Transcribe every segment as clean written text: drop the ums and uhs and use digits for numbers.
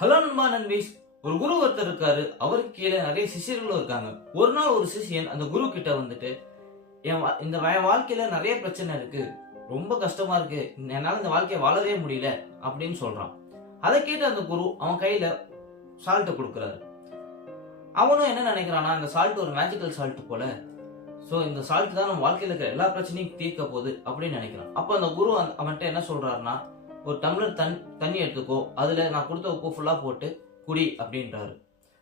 Hello நண்பா நண்பீஸ். ஒரு குரு ஒருத்தர் இருக்காரு. அவருக்கு கீழே நிறைய சிஷியர்களும் இருக்காங்க. ஒரு நாள் ஒரு சிஷியன் அந்த குரு கிட்ட வந்துட்டு, இந்த வாழ்க்கையில நிறைய பிரச்சனை இருக்கு, ரொம்ப கஷ்டமா இருக்கு, என்னால இந்த வாழ்க்கையை வாழவே முடியல அப்படின்னு சொல்றான். அதை கேட்டு அந்த குரு அவன் கையில சால்ட்டை கொடுக்குறாரு. அவனும் என்ன நினைக்கிறானா, இந்த சால்ட் ஒரு மேஜிக்கல் சால்ட் போல, சோ இந்த சால்ட் தான் நம்ம வாழ்க்கையில இருக்கிற எல்லா பிரச்சனையும் தீர்க்க போகுது அப்படின்னு நினைக்கிறான். அப்ப அந்த குரு அவன்கிட்ட என்ன சொல்றாருன்னா, ஒரு டம்ளர் தண்ணி எடுத்துக்கோ, அதுல நான் கொடுத்த உப்பு ஃபுல்லா போட்டு குடி அப்படின்றாரு.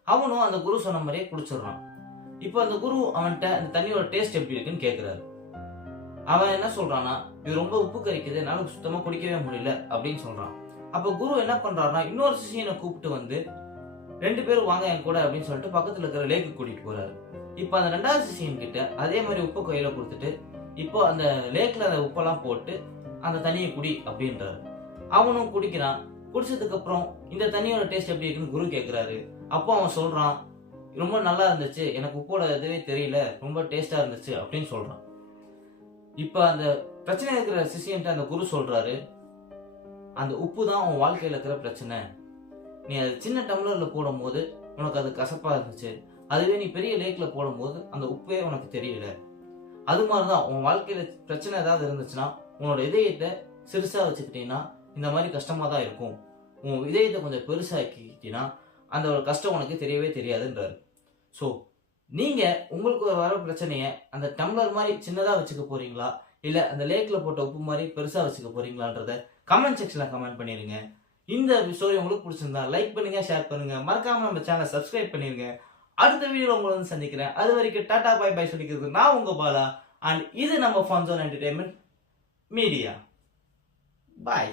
அவனும் அந்த குரு சொன்ன மாதிரியே குடிச்சிடறான். இப்போ அந்த குரு அவன்கிட்ட அந்த தண்ணியோட டேஸ்ட் எப்படி இருக்குன்னு கேட்கிறாரு. அவன் என்ன சொல்றான்னா, இது ரொம்ப உப்பு கரிக்குது, என்னால சுத்தமா குடிக்கவே முடியல அப்படின்னு சொல்றான். அப்ப குரு என்ன பண்றாருன்னா, இன்னொரு சிஷியனை கூப்பிட்டு வந்து 2 பேரும் வாங்க என் கூட அப்படின்னு சொல்லிட்டு பக்கத்துல இருக்கிற லேக்கு கூட்டிட்டு போறாரு. இப்ப அந்த 2வது சிஷியன் கிட்ட அதே மாதிரி உப்பு கையில கொடுத்துட்டு, இப்போ அந்த லேக்ல அந்த உப்பெல்லாம் போட்டு அந்த தண்ணியை குடி அப்படின்றாரு. அவனும் குடிக்கிறான். குடிச்சதுக்கு அப்புறம் இந்த தண்ணியோட டேஸ்ட் எப்படி இருக்குன்னு குரு கேட்கிறாரு. அப்போ அவன் சொல்றான், ரொம்ப நல்லா இருந்துச்சு, எனக்கு உப்போட இதுவே தெரியல, ரொம்ப டேஸ்டா இருந்துச்சு அப்படின்னு சொல்றான். இப்ப அந்த பிரச்சனை இருக்கிற சிஷியன்ட்ட அந்த குரு சொல்றாரு, அந்த உப்பு தான் உன் வாழ்க்கையில இருக்கிற பிரச்சனை. நீ அது சின்ன டம்ளர்ல போடும் போது உனக்கு அது கசப்பா இருந்துச்சு, அதுவே நீ பெரிய லேக்ல போடும் போது அந்த உப்பே உனக்கு தெரியல. அது மாதிரிதான் உன் வாழ்க்கையில பிரச்சனை ஏதாவது இருந்துச்சுன்னா, உன்னோட இதயத்தை சிறுசா வச்சுக்கிட்டீங்கன்னா இந்த மாதிரி கஷ்டமா தான் இருக்கும். உன் இதயத்தை கொஞ்சம் பெருசாக்கிட்டீங்கன்னா அந்த ஒரு கஷ்டம் உனக்கு தெரியவே தெரியாதுன்றாரு. ஸோ நீங்க உங்களுக்கு வர பிரச்சனைய அந்த டம்ளர் மாதிரி சின்னதா வச்சுக்க போறீங்களா, இல்ல அந்த லேக்ல போட்ட உப்பு மாதிரி பெருசா வச்சுக்க போறீங்களான்றத கமெண்ட் செக்ஷன்ல கமெண்ட் பண்ணிருங்க. இந்த ஸ்டோரி உங்களுக்கு பிடிச்சிருந்தா லைக் பண்ணுங்க, ஷேர் பண்ணுங்க, மறக்காம நம்ம சேனலை சப்ஸ்கிரைப் பண்ணிருங்க. அடுத்த வீடியோல உங்களை வந்து சந்திக்கிறேன். அது வரைக்கும் டாடா பை பை சொல்லிக்கிறது நான் உங்க பாலா. அண்ட் இது நம்ம ஃபன் ஜோன் என்டர்டைன்மெண்ட் மீடியா. பாய்.